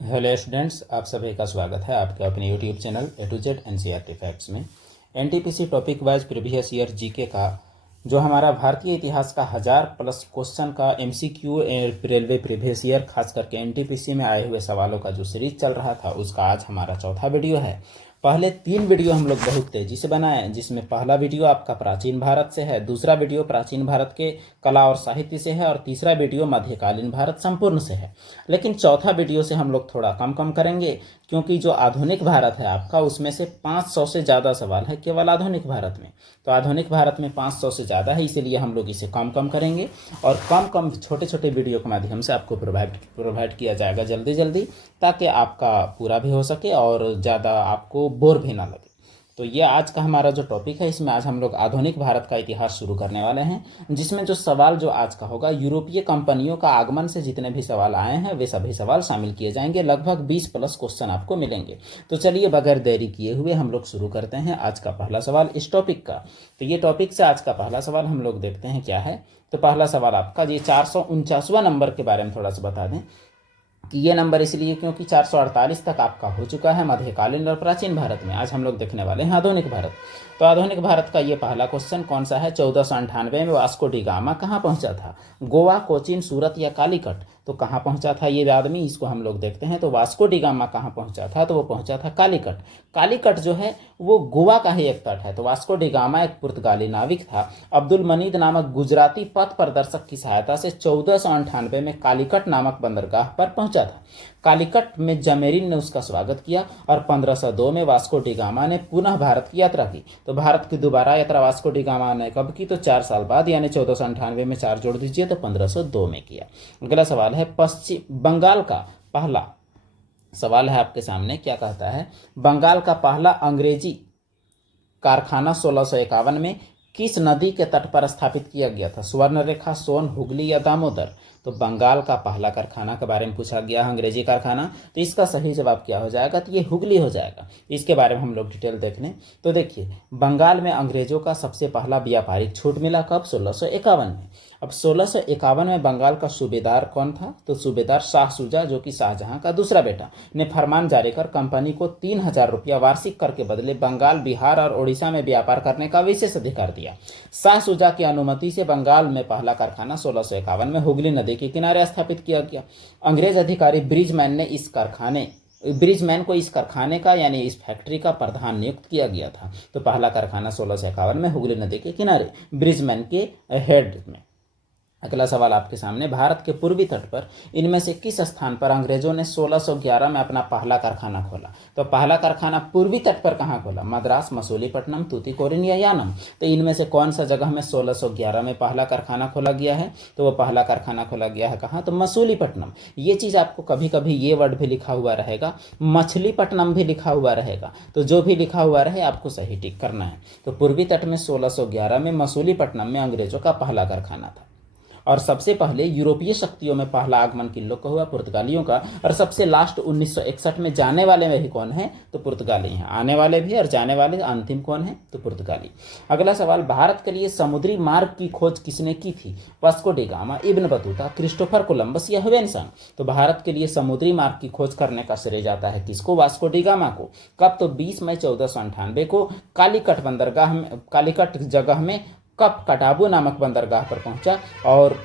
Hello students, आप सभी का स्वागत है आपके अपने YouTube channel A to Z NCERT facts में। NTPC topic wise previous year GK का जो हमारा भारतीय इतिहास का 1000+ क्वेश्चन का MCQ रेलवे प्रीवियस ईयर खास करके एनटीपीसी में आए हुए सवालों का जो सीरीज चल रहा था उसका आज हमारा चौथा वीडियो है। पहले 3 वीडियो हम लोग बहुत तेजी से बनाए हैं, जिसमें पहला वीडियो आपका प्राचीन भारत से है, दूसरा वीडियो प्राचीन भारत के कला और साहित्य से है और तीसरा वीडियो मध्यकालीन भारत संपूर्ण से है। लेकिन चौथा वीडियो से हम लोग थोड़ा कम करेंगे, क्योंकि जो आधुनिक भारत है आपका उसमें से 500 से ज़्यादा सवाल है केवल आधुनिक भारत में। तो आधुनिक भारत में 500 से ज़्यादा है, इसीलिए हम लोग इसे कम करेंगे और कम छोटे वीडियो के माध्यम से आपको प्रोवाइड किया जाएगा जल्दी, ताकि आपका पूरा भी हो सके और ज़्यादा आपको बोर भी ना लगे। तो ये आज का हमारा जो टॉपिक है, इसमें आज हम लोग आधुनिक भारत का इतिहास शुरू करने वाले हैं, जिसमें जो सवाल जो आज का होगा, यूरोपीय कंपनियों का आगमन से जितने भी सवाल आए हैं वे सभी सवाल शामिल किए जाएंगे। लगभग 20+ क्वेश्चन आपको मिलेंगे। तो चलिए बगैर देरी किए हुए हम लोग शुरू करते हैं आज का पहला सवाल इस टॉपिक का। तो ये टॉपिक से आज का पहला सवाल हम लोग देखते हैं क्या है। तो पहला सवाल आपका ये 449वां नंबर के बारे में थोड़ा सा बता दें कि ये नंबर इसलिए क्योंकि 448 तक आपका हो चुका है मध्यकालीन और प्राचीन भारत में। आज हम लोग देखने वाले हैं आधुनिक भारत। तो आधुनिक भारत का ये पहला क्वेश्चन कौन सा है। 1498 में वास्को डी गामा कहाँ पहुंचा था। गोवा, कोचीन, सूरत या कालीकट। तो कहाँ पहुंचा था ये आदमी, इसको हम लोग देखते हैं। तो वास्को डी गामा कहाँ पहुंचा था, तो वो पहुंचा था कालीकट। कालीकट जो है वो गोवा का ही एक तट है। तो वास्को डी गामा एक पुर्तगाली नाविक था। अब्दुल मनीद नामक गुजराती पथ प्रदर्शक की सहायता से 1498 में कालीकट नामक बंदरगाह पर पहुंचा था। कालीकट में जमेरिन ने उसका स्वागत किया और 1502 में वास्को डी गामा ने पुनः भारत की यात्रा की। तो भारत की दोबारा यात्रा वास्को डी गामा ने कब की, तो 4 साल बाद, यानी 1498 में 4 जोड़ दीजिए तो 1502 में किया। अगला सवाल है पश्चिम बंगाल का पहला सवाल है आपके सामने। क्या कहता है, बंगाल का पहला अंग्रेजी कारखाना 1651 में किस नदी के तट पर स्थापित किया गया था। स्वर्णरेखा, सोन, हुगली या दामोदर। तो बंगाल का पहला कारखाना के बारे में पूछा गया अंग्रेजी कारखाना, तो इसका सही जवाब क्या हो जाएगा, तो ये हुगली हो जाएगा। इसके बारे में हम लोग डिटेल देख लें। तो देखिए, बंगाल में अंग्रेजों का सबसे पहला व्यापारिक छूट मिला कब, 1651 में। अब 1651 में बंगाल का सूबेदार कौन था, तो सूबेदार शाह शुजा, जो कि शाहजहां का दूसरा बेटा, ने फरमान जारी कर कंपनी को 3000 रुपया वार्षिक कर के बदले बंगाल, बिहार और ओडिशा में व्यापार करने का विशेष अधिकार दिया। शाह शुजा की अनुमति से बंगाल में पहला कारखाना 1651 में हुगली नदी के किनारे स्थापित किया गया। अंग्रेज अधिकारी ब्रिजमैन को इस कारखाने का यानी इस फैक्ट्री का प्रधान नियुक्त किया गया था। तो पहला कारखाना 1651 में हुगली नदी के किनारे ब्रिजमैन के हेड में। अगला सवाल आपके सामने, भारत के पूर्वी तट पर इनमें से किस स्थान पर अंग्रेजों ने 1611 में अपना पहला कारखाना खोला। तो पहला कारखाना पूर्वी तट पर कहाँ खोला, मद्रास, मसूलीपट्टनम, तूतीकोरिन या यानम। तो इनमें से कौन सा जगह में 1611 में पहला कारखाना खोला गया है, तो वो पहला कारखाना खोला गया है कहाँ, तो मसूलीपट्टनम। ये चीज़ आपको कभी कभी ये वर्ड भी लिखा हुआ रहेगा, मछलीपट्टनम भी लिखा हुआ रहेगा। तो जो भी लिखा हुआ रहे आपको सही टिक करना है। तो पूर्वी तट में 1611 में मसूलीपट्टनम में अंग्रेजों का पहला कारखाना था। और सबसे पहले यूरोपीय शक्तियों में पहला आगमन किन लोग का हुआ, पुर्तगालियों का। और सबसे लास्ट 1961 में जाने वाले में भी कौन है, तो पुर्तगाली हैं। आने वाले भी और जाने वाले अंतिम कौन है, तो पुर्तगाली। अगला सवाल, भारत के लिए समुद्री मार्ग की खोज किसने की थी। Vasco da gamma, Ibn Battuta, Christopher Columbus या ह्वेनसांग। तो भारत के लिए समुद्री मार्ग की खोज करने का श्रेय जाता है किसको, वास्को डी गामा को। कब, तो 20 मई 1498 को कालीकट बंदरगाह में, कालीकट जगह में कब कटाबू नामक बंदरगाह पर पहुंचा और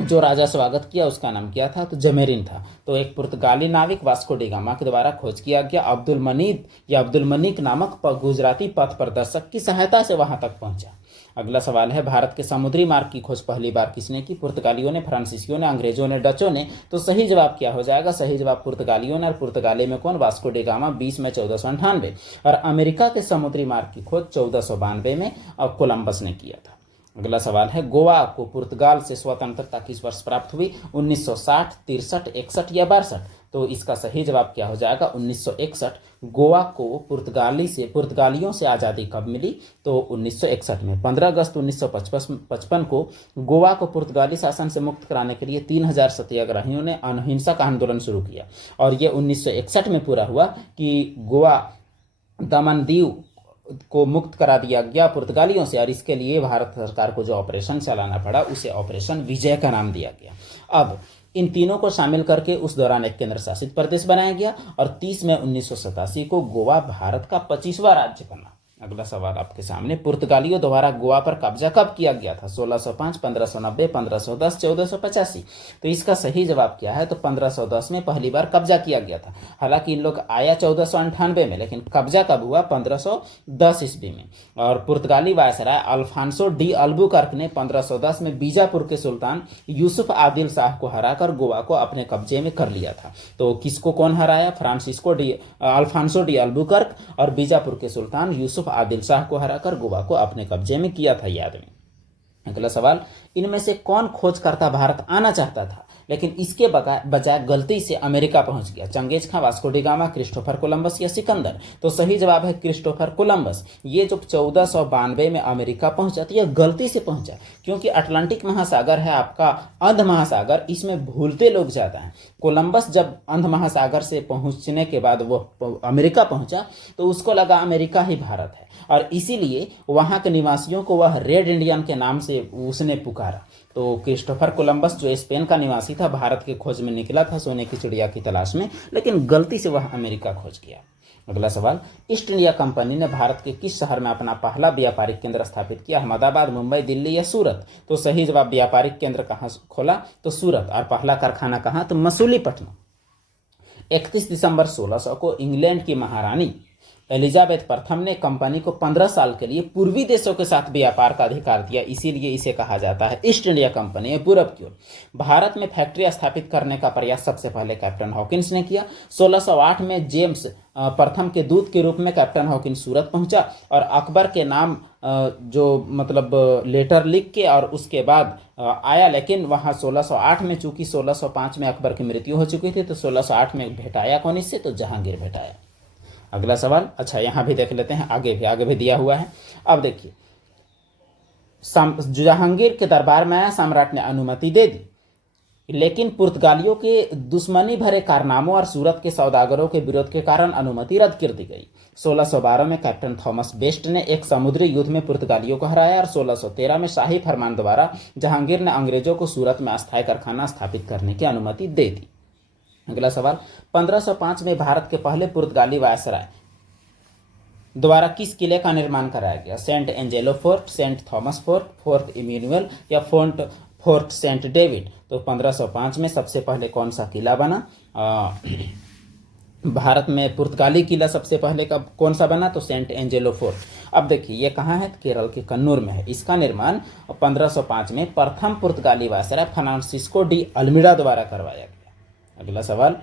जो राजा स्वागत किया उसका नाम क्या था, तो जमेरिन था। तो एक पुर्तगाली नाविक वास्को डी गामा के द्वारा खोज किया गया। अब्दुल मनीद या अब्दुल मनिक नामक गुजराती पथ प्रदर्शक की सहायता से वहां तक पहुंचा। अगला सवाल है, भारत के समुद्री मार्ग की खोज पहली बार किसने की, पुर्तगालियों ने, फ्रांसीसियों ने, अंग्रेजों ने, डचों ने। तो सही जवाब क्या हो जाएगा, सही जवाब पुर्तगालियों ने। और पुर्तगाली में कौन, वास्को डी गामा, 20 मई 1498। और अमेरिका के समुद्री मार्ग की खोज 1492 में कोलंबस ने किया था। अगला सवाल है, गोवा को पुर्तगाल से स्वतंत्रता किस वर्ष प्राप्त हुई, 1960, 63, 61 या 62। तो इसका सही जवाब क्या हो जाएगा, 1961। गोवा को पुर्तगालियों से आज़ादी कब मिली, तो 1961 में। 15 अगस्त 1955 को गोवा को पुर्तगाली शासन से मुक्त कराने के लिए 3000 सत्याग्रहियों ने अहिंसक आंदोलन शुरू किया। और ये 1961 में पूरा हुआ कि गोवा, दमन दीव को मुक्त करा दिया गया पुर्तगालियों से। और इसके लिए भारत सरकार को जो ऑपरेशन चलाना पड़ा उसे ऑपरेशन विजय का नाम दिया गया। अब इन तीनों को शामिल करके उस दौरान एक केंद्र शासित प्रदेश बनाया गया और 30 मई 1987 को गोवा भारत का 25वां राज्य बना। अगला सवाल आपके सामने, पुर्तगालियों द्वारा गोवा पर कब्जा कब किया गया था? 1605, 1590, 1510, 1485। तो इसका सही जवाब क्या है? तो 1510 में पहली बार कब्जा किया गया था। हालांकि इन लोग आया 1498 में, लेकिन कब्जा कब हुआ? 1510 ईस्वी में। और पुर्तगाली वायसराय अल्फांसो डी अल्बुकर्क ने 1510 में बीजापुर के सुल्तान यूसुफ आदिल शाह को हराकर गोवा को अपने कब्जे में कर लिया था। तो किसको कौन हराया? अल्फांसो डी अल्बुकर्क और बीजापुर के सुल्तान यूसुफ आदिल शाह को हराकर गोवा को अपने कब्जे में किया था, याद में। अगला सवाल, इनमें से कौन खोजकर्ता भारत आना चाहता था लेकिन इसके बजाय गलती से अमेरिका पहुंच गया? चंगेज खां, Vasco da Gama, Christopher Columbus या सिकंदर? तो सही जवाब है क्रिस्टोफर कोलंबस। ये जो 1492 में अमेरिका पहुंचा तो यह गलती से पहुंचा, क्योंकि अटलांटिक महासागर है आपका अंध महासागर, इसमें भूलते लोग ज्यादा हैं। कोलंबस जब अंध महासागर से पहुंचने के बाद वो अमेरिका पहुंचा तो उसको लगा अमेरिका ही भारत है, और इसीलिए वहां के निवासियों को वह रेड इंडियन के नाम से उसने पुकारा। तो क्रिस्टोफर कोलंबस जो स्पेन का निवासी था, भारत की खोज में निकला था सोने की चिड़िया की तलाश में, लेकिन गलती से वह अमेरिका खोज गया। अगला सवाल, ईस्ट इंडिया कंपनी ने भारत के किस शहर में अपना पहला व्यापारिक केंद्र स्थापित किया? अहमदाबाद, मुंबई, दिल्ली या सूरत? तो सही जवाब, व्यापारिक केंद्र कहाँ खोला? तो सूरत। और पहला कारखाना कहाँ? तो मसूलीपट्टनम। 31 दिसंबर 1600 को इंग्लैंड की महारानी एलिजाबेथ प्रथम ने कंपनी को 15 साल के लिए पूर्वी देशों के साथ व्यापार का अधिकार दिया, इसीलिए इसे कहा जाता है ईस्ट इंडिया कंपनी, पूरब की ओर। भारत में फैक्ट्री स्थापित करने का प्रयास सबसे पहले कैप्टन हॉकिंस ने किया। 1608 में जेम्स प्रथम के दूत के रूप में कैप्टन हॉकिंस सूरत पहुंचा और अकबर के नाम जो मतलब लेटर लिख के और उसके बाद आया, लेकिन वहां 1608 में, चूंकि 1605 में अकबर की मृत्यु हो चुकी थी, तो 1608 में भेटाया कौन इससे? तो जहांगीर भेटाया। अगला सवाल, अच्छा यहां भी देख लेते हैं, आगे भी दिया हुआ है। अब देखिए, जहांगीर के दरबार में आया, सम्राट ने अनुमति दे दी, लेकिन पुर्तगालियों के दुश्मनी भरे कारनामों और सूरत के सौदागरों के विरोध के कारण अनुमति रद्द कर दी गई। 1612 में कैप्टन थॉमस बेस्ट ने एक समुद्री युद्ध में पुर्तगालियों को हराया और 1613 में शाही फरमान द्वारा जहांगीर ने अंग्रेजों को सूरत में अस्थायी कारखाना स्थापित करने की अनुमति दे दी। अगला सवाल, 1505 में भारत के पहले पुर्तगाली वायसराय द्वारा किस किले का निर्माण कराया गया? Saint Angelo Fort, Saint Thomas Fort, Fort Emmanuel या फोर्ट सेंट डेविड? तो 1505 में सबसे पहले कौन सा किला बना? भारत में पुर्तगाली किला सबसे पहले कौन सा बना? तो सेंट एंजेलो फोर्ट। अब देखिए, ये कहाँ है? केरल के कन्नूर में है। इसका निर्माण 1505 में प्रथम पुर्तगाली वायसराय फ्रांसिस्को डी अल्मीडा द्वारा करवाया गया। अगला सवाल,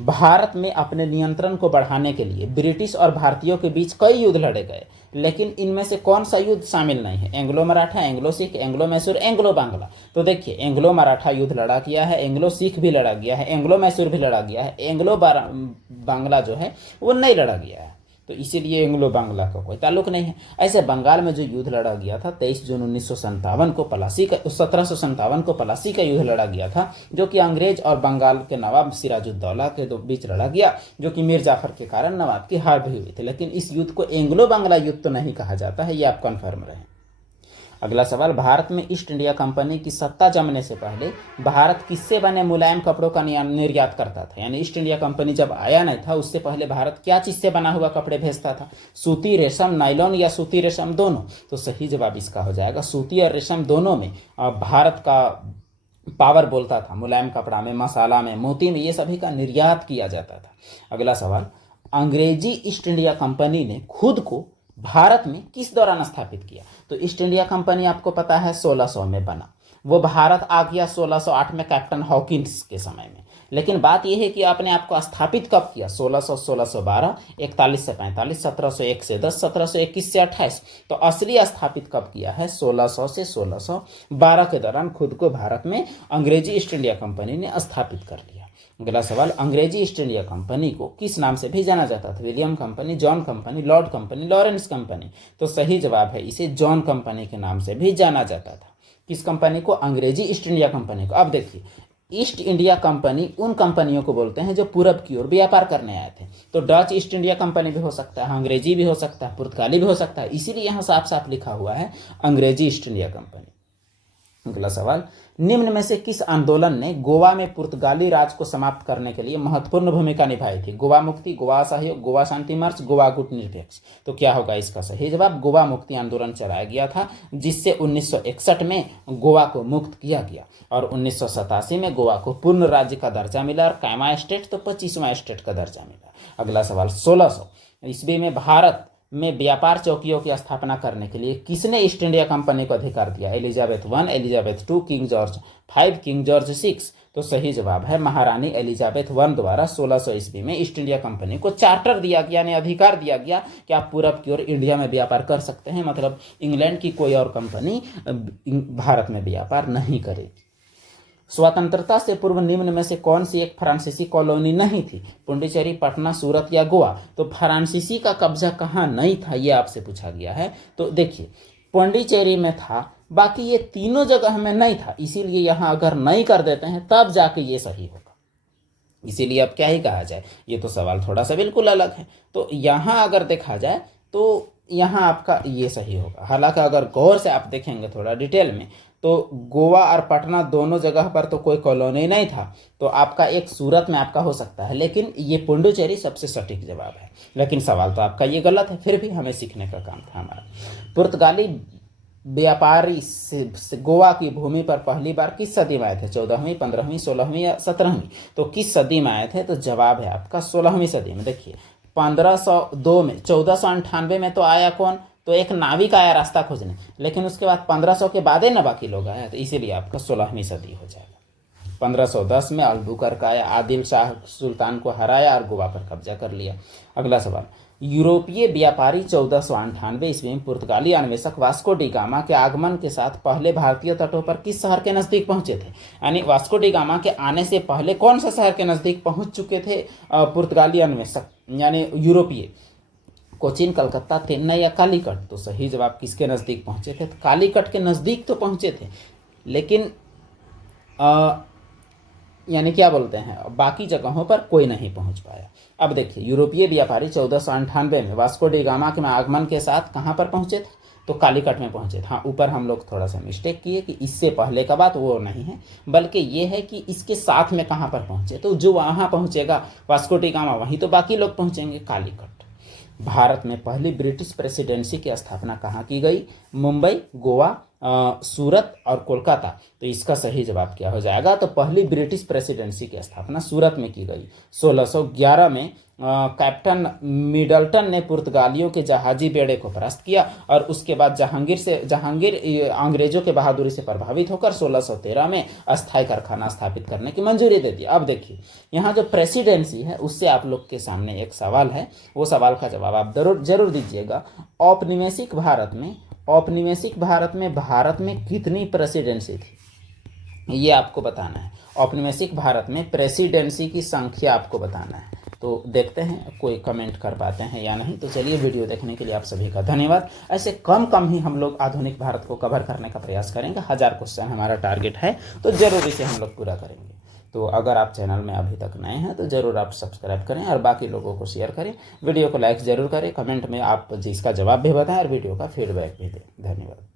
भारत में अपने नियंत्रण को बढ़ाने के लिए ब्रिटिश और भारतीयों के बीच कई युद्ध लड़े गए, लेकिन इनमें से कौन सा युद्ध शामिल नहीं है? Anglo Maratha, Anglo Sikh, Anglo Mysore, Anglo Bangla? तो देखिए, एंग्लो मराठा युद्ध लड़ा गया है, एंग्लो सिख भी लड़ा गया है, एंग्लो मैसूर भी लड़ा गया है, एंग्लो बांग्ला जो है वो नहीं लड़ा गया है, तो इसीलिए एंग्लो बांग्ला का कोई ताल्लुक नहीं है। ऐसे बंगाल में जो युद्ध लड़ा गया था 23 जून 1757 को पलासी का युद्ध लड़ा गया था, जो कि अंग्रेज और बंगाल के नवाब सिराजुद्दौला के बीच लड़ा गया, जो कि मीर जाफर के कारण नवाब की हार भी हुई थी। लेकिन इस युद्ध को एंग्लो बांग्ला युद्ध तो नहीं कहा जाता है, ये आप कन्फर्म रहे। अगला सवाल, भारत में ईस्ट इंडिया कंपनी की सत्ता जमने से पहले भारत किससे बने मुलायम कपड़ों का निर्यात करता था? यानी ईस्ट इंडिया कंपनी जब आया नहीं था उससे पहले भारत क्या चीज से बना हुआ कपड़े भेजता था? सूती, रेशम, नायलॉन या सूती रेशम दोनों? तो सही जवाब इसका हो जाएगा सूती और रेशम दोनों में भारत का पावर बोलता था। मुलायम कपड़ा में, मसाला में, मोती में, ये सभी का निर्यात किया जाता था। अगला सवाल, अंग्रेजी ईस्ट इंडिया कंपनी ने खुद को भारत में किस दौरान स्थापित किया? तो ईस्ट इंडिया कंपनी आपको पता है 1600 में बना, वो भारत आ गया 1608 में कैप्टन हॉकिंस के समय में। लेकिन बात यह है कि आपने आपको स्थापित कब किया? 1600, 1612, 41 से 45, 1701 से 10, 1721 से 28। तो असली स्थापित कब किया है? 1600 से 1612 के दौरान खुद को भारत में अंग्रेजी ईस्ट इंडिया कंपनी ने स्थापित कर लिया। अगला सवाल, अंग्रेजी ईस्ट इंडिया कंपनी को किस नाम से भी जाना जाता था? William company, John company, Lord company, Lawrence company? तो सही जवाब है इसे जॉन कंपनी के नाम से भी जाना जाता था। किस कंपनी को? अंग्रेजी ईस्ट इंडिया कंपनी को। अब देखिए, ईस्ट इंडिया कंपनी उन कंपनियों को बोलते हैं जो पूरब की ओर व्यापार करने आए थे। तो डच ईस्ट इंडिया कंपनी भी हो सकता है, अंग्रेजी भी हो सकता है, पुर्तगाली भी हो सकता है, इसीलिए यहाँ साफ साफ लिखा हुआ है अंग्रेजी ईस्ट इंडिया कंपनी। अगला सवाल, निम्न में से किस आंदोलन ने गोवा में पुर्तगाली राज को समाप्त करने के लिए महत्वपूर्ण भूमिका निभाई थी? गोवा मुक्ति, गोवा असहयोग, गोवा शांति मार्च, गोवा गुट निरपेक्ष। तो क्या होगा इसका सही जवाब? गोवा मुक्ति आंदोलन चलाया गया था, जिससे 1961 में गोवा को मुक्त किया गया और 1987 में गोवा को पूर्ण राज्य का दर्जा मिला और कैमा स्टेट तो 25वां स्टेट का दर्जा मिला। अगला सवाल, 1600 ईस्वी में भारत में व्यापार चौकियों की स्थापना करने के लिए किसने ईस्ट इंडिया कंपनी को अधिकार दिया? Elizabeth one, Elizabeth two, king George 5, king George 6। तो सही जवाब है महारानी एलिजाबेथ वन द्वारा 1600 ईस्वी में ईस्ट इंडिया कंपनी को चार्टर दिया गया, यानी अधिकार दिया गया कि आप पूरब की ओर इंडिया में व्यापार कर सकते हैं। मतलब इंग्लैंड की कोई और कंपनी भारत में व्यापार नहीं करेगी। स्वतंत्रता से पूर्व निम्न में से कौन सी एक फ्रांसीसी कॉलोनी नहीं थी? पुडुचेरी, पटना, सूरत या गोवा। तो फ्रांसीसी का कब्जा कहाँ नहीं था, ये आपसे पूछा गया है। तो देखिए, पुडुचेरी में था, बाकी ये तीनों जगह में नहीं था, इसीलिए यहां अगर नहीं कर देते हैं तब जाके ये सही होगा। इसीलिए अब क्या ही कहा जाए, ये तो सवाल थोड़ा सा बिल्कुल अलग है। तो यहां अगर देखा जाए तो यहाँ आपका ये सही होगा। हालांकि अगर गौर से आप देखेंगे थोड़ा डिटेल में, तो गोवा और पटना दोनों जगह पर तो कोई कॉलोनी नहीं था, तो आपका एक सूरत में आपका हो सकता है, लेकिन ये पुडुचेरी सबसे सटीक जवाब है। लेकिन सवाल तो आपका ये गलत है, फिर भी हमें सीखने का काम था हमारा। पुर्तगाली व्यापारी गोवा की भूमि पर पहली बार किस सदी में आए थे? 14वीं, 15वीं, 16वीं या 17वीं। तो किस सदी में आए थे? तो जवाब है आपका 16वीं सदी में। देखिए 1502 में, 1498 में तो आया कौन? तो एक नाविक आया रास्ता खोजने, लेकिन उसके बाद 1500 के बाद ही ना बाकी लोग आए, तो इसीलिए आपका 16वीं सदी हो जाएगा। 1510 में अल्बुकर्क आया, आदिल शाह सुल्तान को हराया और गोवा पर कब्जा कर लिया। अगला सवाल, यूरोपीय व्यापारी 1498 ईस्वी में पुर्तगाली अन्वेषक वास्को डी गामा के आगमन के साथ पहले भारतीय तटों पर किस शहर के नजदीक पहुंचे थे? यानी वास्को डी गामा के आने से पहले कौन सा शहर के नजदीक पहुंच चुके थे पुर्तगाली अन्वेषक यानी यूरोपीय? कोचीन, कलकत्ता, चेन्नई या कालीकट। तो सही जवाब किसके नजदीक पहुंचे थे? तो कालीकट के नजदीक तो पहुंचे थे, लेकिन यानी क्या बोलते हैं, बाकी जगहों पर कोई नहीं पहुंच पाया। अब देखिए, यूरोपीय व्यापारी 1498 में वास्को डी गामा के आगमन के साथ कहां पर पहुंचे थे? तो कालीकट में पहुंचे थे। हाँ, ऊपर हम लोग थोड़ा सा मिस्टेक किए कि इससे पहले का बात वो नहीं है, बल्कि ये है कि इसके साथ में कहां पर पहुंचे। तो जो वहां पहुंचेगा वास्को डी गामा, वहीं तो बाकी लोग पहुंचेंगे, कालीकट। भारत में पहली ब्रिटिश प्रेसिडेंसी की स्थापना कहाँ की गई? मुंबई, गोवा, सूरत और कोलकाता। तो इसका सही जवाब क्या हो जाएगा? तो पहली ब्रिटिश प्रेसिडेंसी की स्थापना सूरत में की गई। 1611 में कैप्टन मिडल्टन ने पुर्तगालियों के जहाजी बेड़े को परास्त किया और उसके बाद जहांगीर अंग्रेजों के बहादुरी से प्रभावित होकर 1613 में अस्थायी कारखाना स्थापित करने की मंजूरी दे दी। अब देखिए, यहाँ जो प्रेसिडेंसी है उससे आप लोग के सामने एक सवाल है, वो सवाल का जवाब आप जरूर दीजिएगा। औपनिवेशिक भारत में भारत में कितनी प्रेसिडेंसी थी, ये आपको बताना है। औपनिवेशिक भारत में प्रेसिडेंसी की संख्या आपको बताना है। तो देखते हैं कोई कमेंट कर पाते हैं या नहीं। तो चलिए, वीडियो देखने के लिए आप सभी का धन्यवाद। ऐसे कम ही हम लोग आधुनिक भारत को कवर करने का प्रयास करेंगे। 1000 क्वेश्चन हमारा टारगेट है, तो जरूर इसे हम लोग पूरा करेंगे। तो अगर आप चैनल में अभी तक नए हैं तो जरूर आप सब्सक्राइब करें और बाकी लोगों को शेयर करें। वीडियो को लाइक जरूर करें, कमेंट में आप जिसका जवाब भी बताएं और वीडियो का फीडबैक भी दें। धन्यवाद।